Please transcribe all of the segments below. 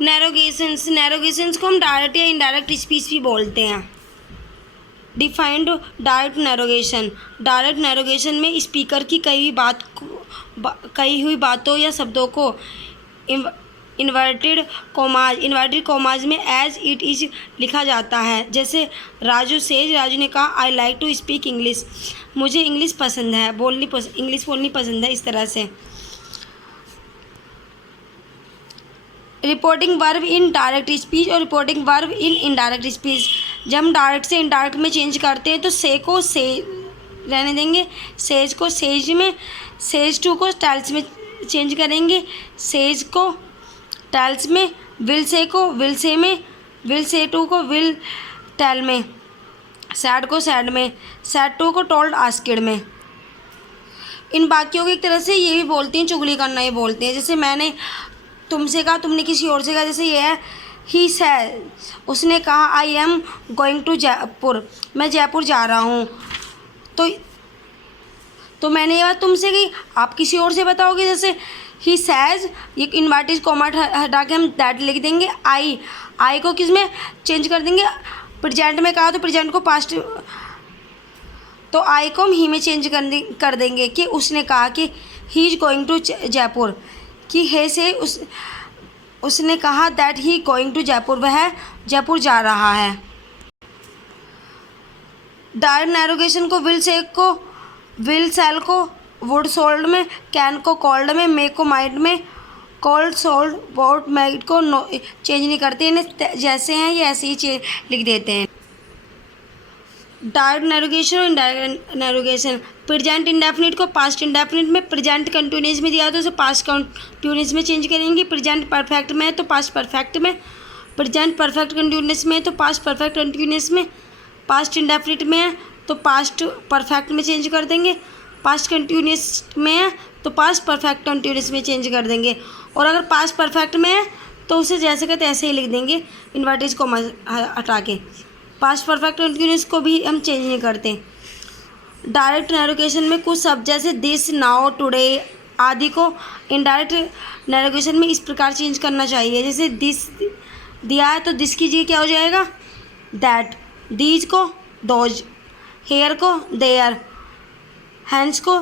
नैरोगेशंस को हम डायरेक्ट या इनडायरेक्ट स्पीच भी बोलते हैं। डिफाइंड डायरेक्ट नैरोगेशन में स्पीकर की कही हुई बातों या शब्दों को इन्वर्टेड कोमाज में एज इट इज लिखा जाता है। जैसे राजू ने कहा I like to speak English, मुझे इंग्लिश पसंद है, इंग्लिश बोलनी पसंद है, इस तरह से। Reporting verb in direct speech और reporting verb in indirect speech. जब हम डायरेक्ट से इनडायरेक्ट में चेंज करते हैं तो से को से रहने देंगे, सेज को सेज में, सेज टू को टेल्स में चेंज करेंगे, सेज को टेल्स में, विल से को विल से में, विल से टू को विल टेल में, सैड को सैड में, सैड टू को टोल्ड आस्किड में। इन वाक्यों को एक तरह से ये भी बोलते हैं, चुगली करना ये बोलते हैं। जैसे मैंने तुमसे कहा, तुमने किसी और से कहा। जैसे ये है ही सेड, उसने कहा I am going to Jaipur, मैं जयपुर जा रहा हूँ। तो मैंने ये बात तुमसे कही, आप किसी और से बताओगे। जैसे ही सैज, ये इन्वर्टेड कॉमा हटा के हम दैट लिख देंगे। आई को किस में चेंज कर देंगे, प्रेजेंट में कहा तो प्रेजेंट को पास्ट, तो आई को हम ही में चेंज कर देंगे कि उसने कहा कि he is going to Jaipur, कि है से उसने कहा that he going to Jaipur, वह जयपुर जा रहा है। डायरेक्ट नैरोगेशन को विल से को विल सेल को वुड सोल्ड में, कैन को कॉल्ड में, मे को माइट में, कॉल्ड सोल्ड वोट मेड को चेंज नहीं करते, इन्हें जैसे हैं ये ऐसे ही लिख देते हैं। डायरेक्ट नैरोगेशन और इनडायरेक्ट नैरोगेशन। प्रेजेंट इंडेफिनिट को पास्ट इंडेफिनिट में, प्रेजेंट कंटिन्यूअस में दिया तो उसे पास्ट कंटिन्यूअस में चेंज करेंगे। प्रेजेंट परफेक्ट में है तो पास्ट परफेक्ट में, प्रेजेंट परफेक्ट कंटिन्यूअस में है तो पास्ट परफेक्ट कंटिन्यूअस में, पास्ट इंडेफिनिट में है तो पास्ट परफेक्ट में चेंज कर देंगे, पास्ट कंटिन्यूअस में है तो पास्ट परफेक्ट कंटिन्यूअस में चेंज कर देंगे। और अगर पास्ट परफेक्ट में है तो उसे जैसे का तैसे ही लिख देंगे, इन्वर्टेड कॉमा हटा के। पास्ट परफेक्ट कंटिन्यूअस को भी हम चेंज नहीं करते। डायरेक्ट नैरोगेशन में कुछ शब्द जैसे दिस, नाउ, टुडे आदि को इनडायरेक्ट नैरोगेशन में इस प्रकार चेंज करना चाहिए। जैसे दिस दिया है तो दिस की जगह क्या हो जाएगा, दैट, दीज को दोज, हेयर को देयर, हैंड्स को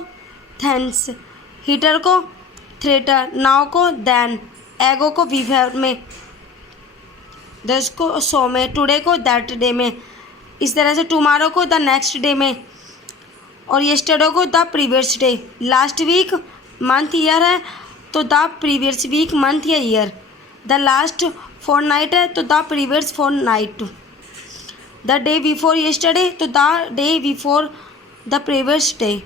थैंक्स, हीटर को थ्रेटर, नाव को दैन, एगो को वीवर में, दस को सो में, टुडे को दैट डे में, इस तरह से टुमारो को द नेक्स्ट डे में, और येस्टरडे को the previous day. Last week month year है तो द प्रीवियस वीक मंथ या ईयर। द लास्ट फोरनाइट है तो the previous fortnight. The day before yesterday तो the day before the previous day.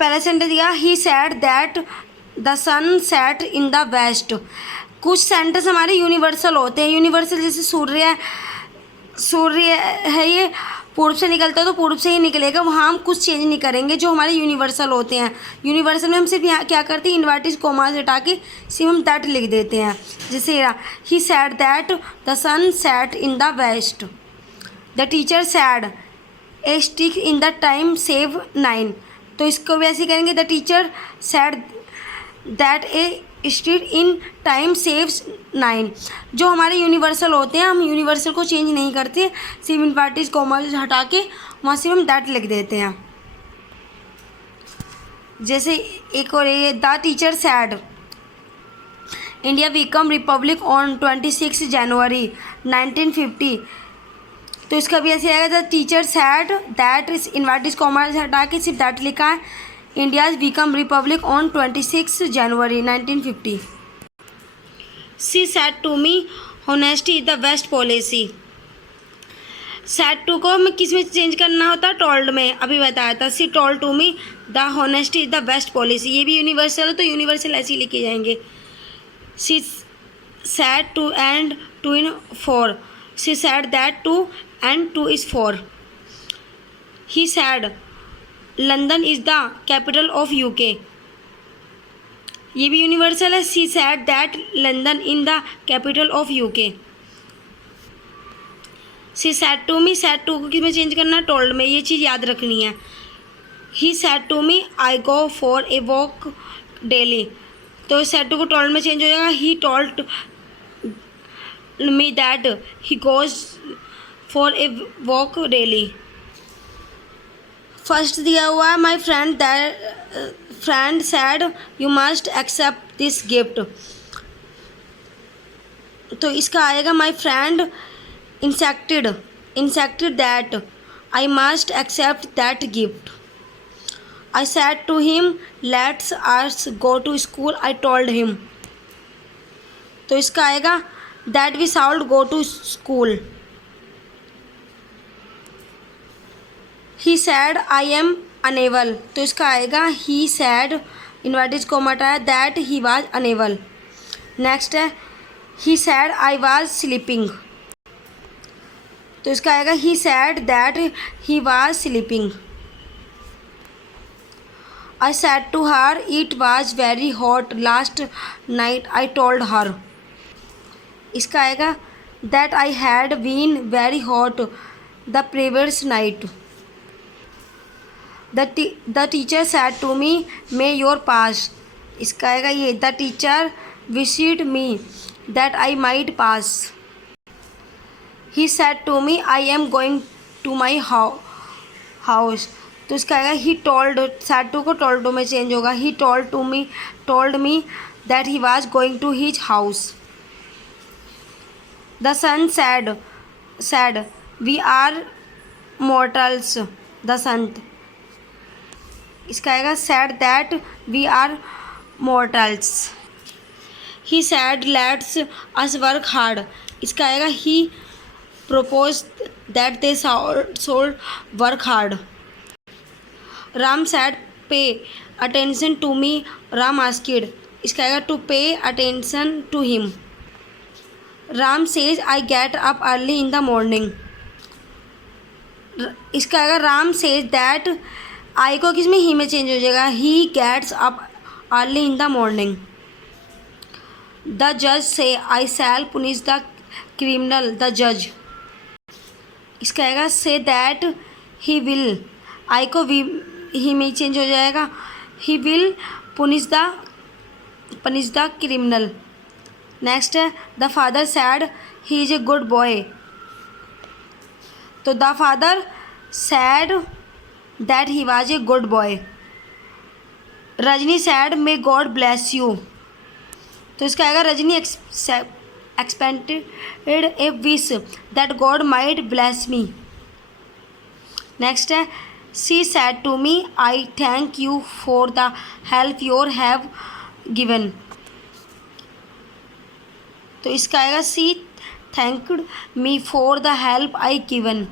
पहले सेंटेंस दिया he said that the sun set in the west. कुछ sentence हमारे universal होते हैं। यूनिवर्सल जैसे सूर्य है ये पूर्व से निकलता है तो पूर्व से ही निकलेगा, वहाँ हम कुछ चेंज नहीं करेंगे जो हमारे यूनिवर्सल होते हैं। यूनिवर्सल में हम सिर्फ यहाँ क्या करते हैं, इन्वर्टेड कॉमास हटा के सिर्फ हम दैट लिख देते हैं। जैसे he said that the sun set in the west. The teacher said a stitch in the time save 9, तो इसको भी ऐसे करेंगे। The teacher said that a stitch in time saves 9। जो हमारे यूनिवर्सल होते हैं हम यूनिवर्सल को चेंज नहीं करते, सिर्फ इन्वर्टेड कॉमास हटा के वहाँ सिर्फ हम दैट लिख देते हैं। जैसे एक और ये the teacher said India become republic on 26 January 1950, तो इसका भी ऐसे आएगा। द टीचर सैड दैट इस इन्वर्टेड कॉमास हटा के सिर्फ दैट लिखा है, India become republic on 26 January 1950। She said to me honesty is the best policy. Said to को हमें किस में चेंज करना होता है, टोल्ड में, अभी बताया था। She told to me the honesty is the best policy, ये भी यूनिवर्सल है तो यूनिवर्सल ऐसे ही लिखे जाएंगे। She said two and two in 4, she said that two and 2 is 4। He said London is the capital of UK, ये भी यूनिवर्सल है। She said that London in the capital of UK. She said to me, said to को किस में change करना है, told में, ये चीज़ याद रखनी है। He said to me I go for a walk daily, तो सेड टू को टोल्ड में चेंज हो जाएगा, he told me that he goes for a walk daily. First दिया हुआ है my friend said you must accept this gift. तो इसका आएगा my friend insisted that I must accept that gift. I said to him let's us go to school I told him. तो इसका आएगा that we should go to school. He said I am unable. तो इसका आएगा he said inverted comma हटाया that he was unable. Next है he said I was sleeping. तो इसका आएगा he said that he was sleeping. I said to her it was very hot last night I told her. इसका आएगा that I had been very hot the previous night. The teacher said to me may your pass. इसका आएगा ये the teacher wished me that I might pass. He said to me I am going to my house. तो इसका आएगा he told, said to को told to में change होगा, he told me that he was going to his house. The son said we are mortals the son. इसका आएगा said that we are mortals. He said let's us work hard. इसका आएगा ही proposed that they should work hard. Ram said pay attention to me Ram asked. इसका आएगा to pay attention to him. Ram says I get up early in the morning. इसका आएगा Ram says that I को किस में ही में चेंज हो जाएगा, he gets up early in the morning. The जज से I shall punish the criminal the जज। इसका आएगा से दैट ही विल, आई को ही में चेंज हो जाएगा, he will punish the criminal. Next है the father said he is a good boy. तो the father said that he was a good boy. Rajni said may God bless you. तो इसका आएगा Rajni expected a wish that God might bless me. Next है she said to me I thank you for the help your have given. तो इसका आएगा she thanked me for the help I given.